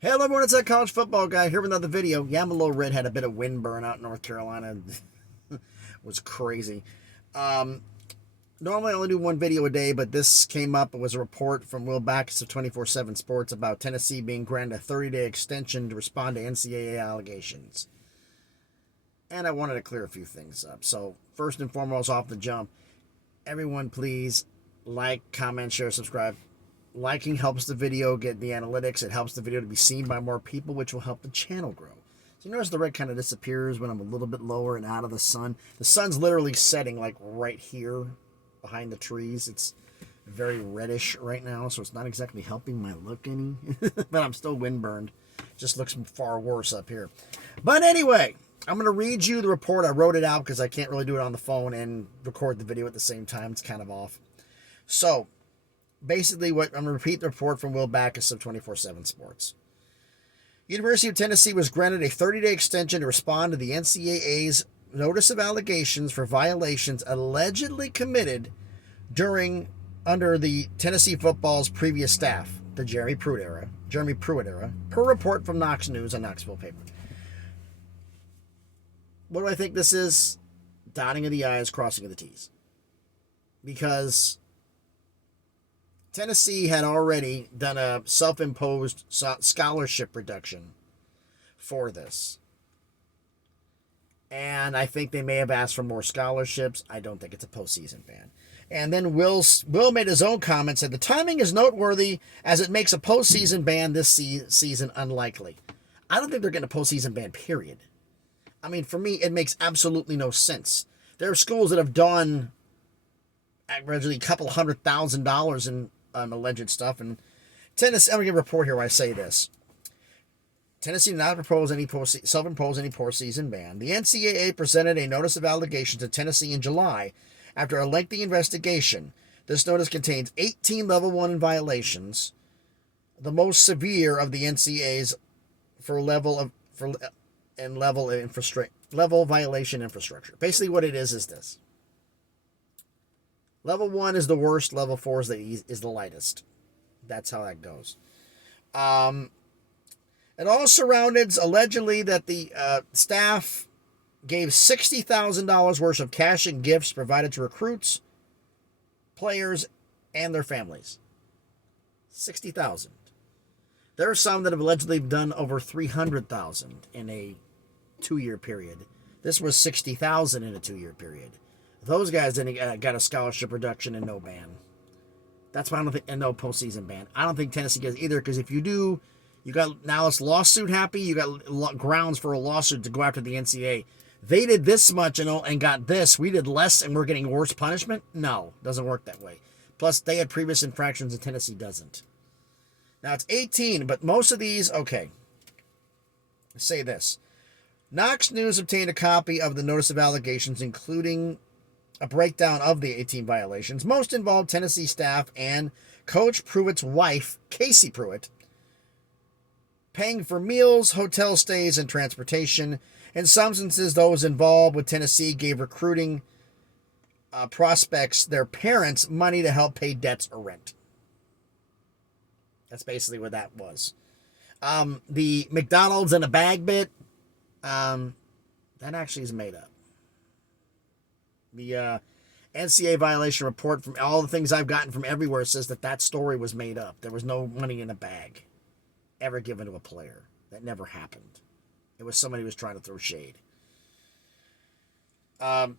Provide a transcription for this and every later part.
Hello everyone, it's that college football guy here with another video. Yeah, I'm a little red, had a bit of wind burn out in North Carolina. Was crazy. Um, Normally I only do one video a day, but this came up. It was a report from Will Backus of 24/7 Sports about Tennessee being granted a 30-day extension to respond to NCAA allegations. And I wanted to clear a few things up. So first and foremost, off the jump, everyone please like, comment, share, subscribe. Liking helps the video get the analytics. It helps the video to be seen by more people, which will help the channel grow. So you notice the red kind of disappears when I'm a little bit lower and out of the sun. The sun's literally setting like right here behind the trees. It's very reddish right now, so it's not exactly helping my look any. But I'm still windburned. Just looks far worse up here. But anyway, I'm going to read you the report. I wrote it out because I can't really do it on the phone and record the video at the same time. It's kind of off. So basically, what I'm going to repeat the report from Will Backus of 24/7 Sports. University of Tennessee was granted a 30-day extension to respond to the NCAA's notice of allegations for violations allegedly committed under the Tennessee football's previous staff, the Jeremy Pruitt era, per report from Knox News and Knoxville paper. What do I think this is? Dotting of the I's, crossing of the T's. Because Tennessee had already done a self-imposed scholarship reduction for this. And I think they may have asked for more scholarships. I don't think it's a postseason ban. And then Will made his own comment, said the timing is noteworthy as it makes a postseason ban this season unlikely. I don't think they're getting a postseason ban, period. I mean, for me, it makes absolutely no sense. There are schools that have done averagely a couple $100,000 in alleged stuff. And Tennessee, I'm going to give a report here where I say this. Tennessee did not propose self-impose any postseason ban. The NCAA presented a notice of allegations to Tennessee in July after a lengthy investigation. This notice contains 18 level 1 violations, the most severe of the NCAA's level violation infrastructure. Basically what it is this. Level 1 is the worst. Level 4 is the lightest. That's how that goes. It all surrounded allegedly that the staff gave $60,000 worth of cash and gifts provided to recruits, players, and their families. $60,000. There are some that have allegedly done over $300,000 in a 2-year period. This was $60,000 in a 2-year period. Those guys didn't got a scholarship reduction and no ban. That's why I don't think, and no postseason ban. I don't think Tennessee gets either, because if you do, you got now this lawsuit happy. You got grounds for a lawsuit to go after the NCAA. They did this much and got this. We did less and we're getting worse punishment. No, doesn't work that way. Plus, they had previous infractions and Tennessee doesn't. Now it's 18, but most of these, okay. Let's say this. Knox News obtained a copy of the notice of allegations, including a breakdown of the 18 violations. Most involved Tennessee staff and Coach Pruitt's wife, Casey Pruitt, paying for meals, hotel stays, and transportation. In some instances, those involved with Tennessee gave recruiting prospects their parents money to help pay debts or rent. That's basically what that was. The McDonald's In A Bag bit, that actually is made up. The NCAA violation report, from all the things I've gotten from everywhere, says that story was made up. There was no money in a bag ever given to a player. That never happened. It was somebody who was trying to throw shade. In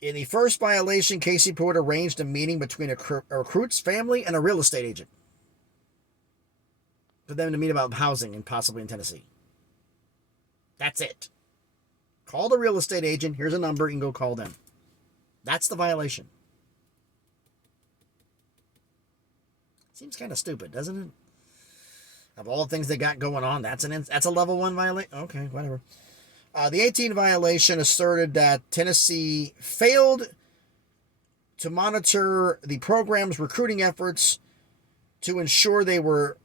the first violation, Casey Pruitt arranged a meeting between a recruit's family and a real estate agent for them to meet about housing and possibly in Tennessee. That's it. Call the real estate agent. Here's a number. You can go call them. That's the violation. Seems kind of stupid, doesn't it? Of all the things they got going on, that's a level 1 violation. Okay, whatever. The 18 violation asserted that Tennessee failed to monitor the program's recruiting efforts to ensure they were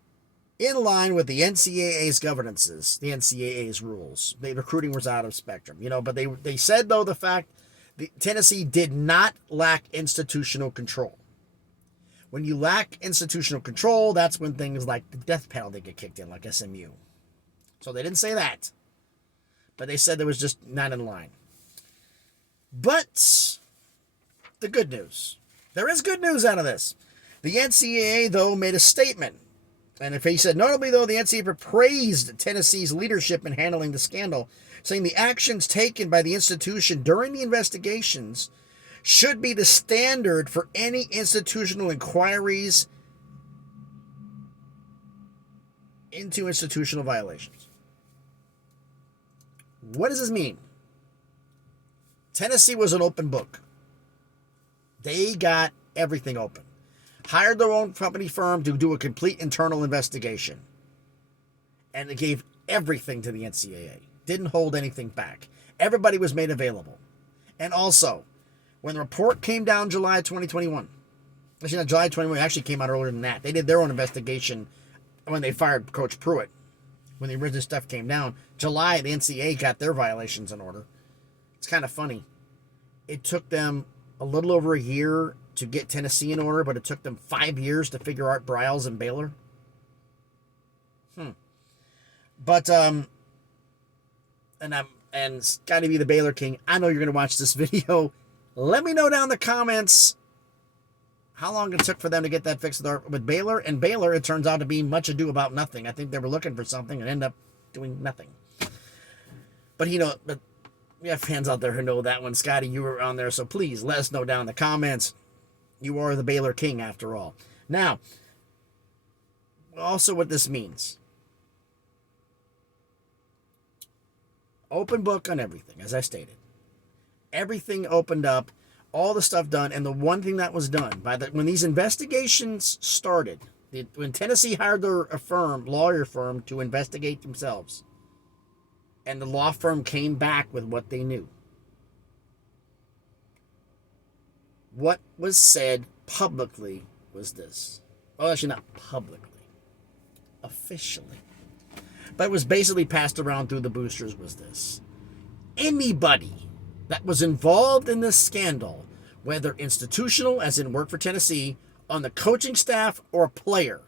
in line with the NCAA's governances, the NCAA's rules. The recruiting was out of spectrum, but they said, though, the fact that Tennessee did not lack institutional control. When you lack institutional control, that's when things like the death penalty get kicked in, like SMU. So they didn't say that, but they said there was just not in line. But the good news. There is good news out of this. The NCAA, though, made a statement. And if he said, notably, though, the NCAA praised Tennessee's leadership in handling the scandal, saying the actions taken by the institution during the investigations should be the standard for any institutional inquiries into institutional violations. What does this mean? Tennessee was an open book. They got everything open. Hired their own company firm to do a complete internal investigation. And they gave everything to the NCAA. Didn't hold anything back. Everybody was made available. And also, when the report came down July 2021, actually not July 21, it actually came out earlier than that. They did their own investigation when they fired Coach Pruitt. When the original stuff came down, July, the NCAA got their violations in order. It's kind of funny. It took them a little over a year to get Tennessee in order, but it took them 5 years to figure out Briles and Baylor. But and Scotty B, the Baylor King, I know you're going to watch this video. Let me know down in the comments how long it took for them to get that fixed with Baylor. And Baylor, it turns out to be much ado about nothing. I think they were looking for something and ended up doing nothing. But but we have fans out there who know that one. Scotty, you were on there, so please let us know down in the comments. You are the Baylor King, after all. Now, also what this means. Open book on everything, as I stated. Everything opened up, all the stuff done, and the one thing that was done, when these investigations started, when Tennessee hired their lawyer firm to investigate themselves, and the law firm came back with what they knew. What was said publicly was this. Well, actually not publicly. Officially. But it was basically passed around through the boosters was this. Anybody that was involved in this scandal, whether institutional, as in work for Tennessee, on the coaching staff or a player,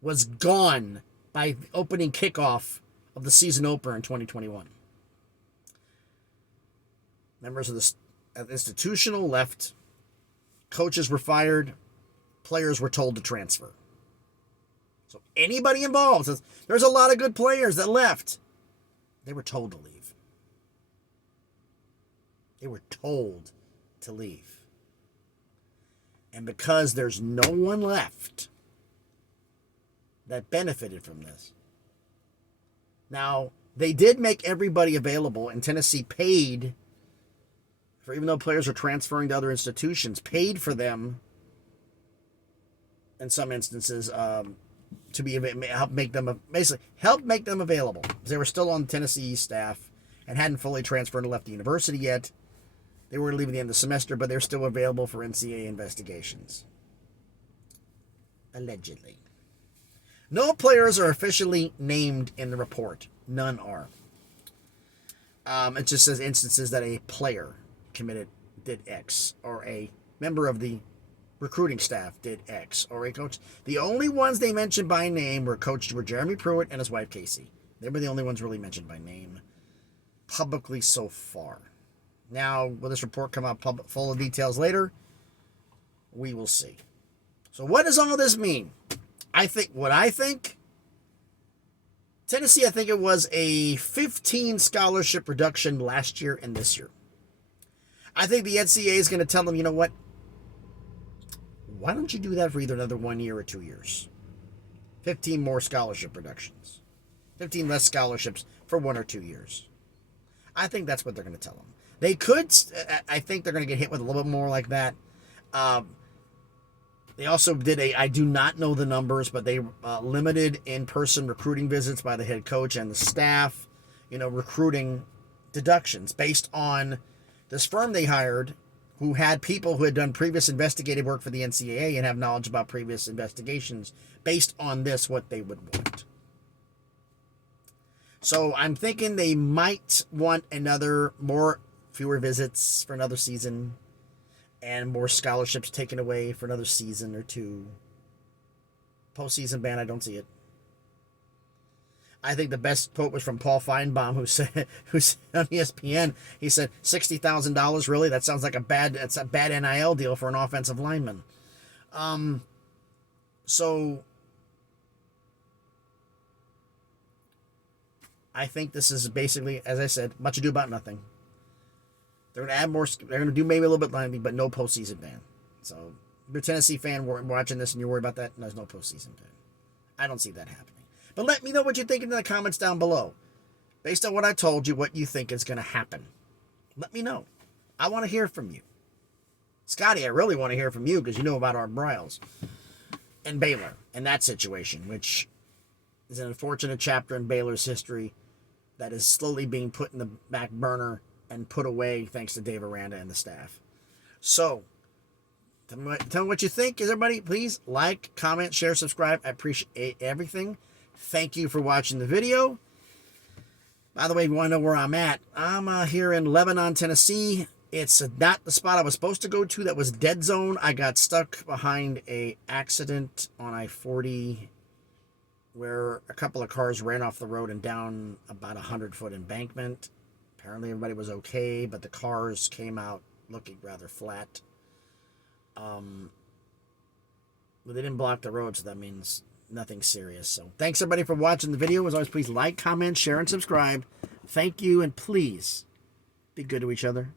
was gone by the opening kickoff of the season opener in 2021. Members of the institutional left. Coaches were fired. Players were told to transfer. So anybody involved, there's a lot of good players that left. They were told to leave. They were told to leave. And because there's no one left that benefited from this. Now, they did make everybody available, and Tennessee paid for, even though players were transferring to other institutions, paid for them in some instances to be help make them available. They were still on Tennessee staff and hadn't fully transferred and left the university yet. They were leaving at the end of the semester, but they're still available for NCAA investigations. Allegedly. No players are officially named in the report. None are. It just says instances that a player did X, or a member of the recruiting staff did X, or a coach. The only ones they mentioned by name were Jeremy Pruitt and his wife Casey. They were the only ones really mentioned by name publicly so far. Now, will this report come out full of details later? We will see. So what does all this mean? I think, Tennessee, I think it was a 15 scholarship reduction last year and this year. I think the NCAA is going to tell them, you know what? Why don't you do that for either another 1 year or 2 years? 15 more scholarship reductions. 15 less scholarships for 1 or 2 years. I think that's what they're going to tell them. They could, I think they're going to get hit with a little bit more like that. They also did I do not know the numbers, but they limited in-person recruiting visits by the head coach and the staff, recruiting deductions based on this firm they hired who had people who had done previous investigative work for the NCAA and have knowledge about previous investigations based on this, what they would want. So I'm thinking they might want fewer visits for another season. and more scholarships taken away for another season or two. Postseason ban, I don't see it. I think the best quote was from Paul Feinbaum, who said on ESPN. He said $60,000. Really, that sounds like a bad NIL deal for an offensive lineman. So I think this is basically, as I said, much ado about nothing. They're going to add more. They're going to do maybe a little bit lightly, but no postseason ban. So if you're a Tennessee fan watching this and you're worried about that, there's no postseason ban. I don't see that happening. But let me know what you think in the comments down below. Based on what I told you, what you think is going to happen. Let me know. I want to hear from you. Scotty, I really want to hear from you because you know about our Bryles and Baylor and that situation, which is an unfortunate chapter in Baylor's history that is slowly being put in the back burner and put away thanks to Dave Aranda and the staff. So, tell me what you think. Everybody, please like, comment, share, subscribe. I appreciate everything. Thank you for watching the video. By the way, if you want to know where I'm at, I'm here in Lebanon, Tennessee. It's not the spot I was supposed to go to. That was dead zone. I got stuck behind a accident on I-40 where a couple of cars ran off the road and down about 100-foot embankment. Apparently everybody was okay, but the cars came out looking rather flat. But they didn't block the road, so that means nothing serious. So thanks everybody for watching the video. As always, please like, comment, share, and subscribe. Thank you, and please be good to each other.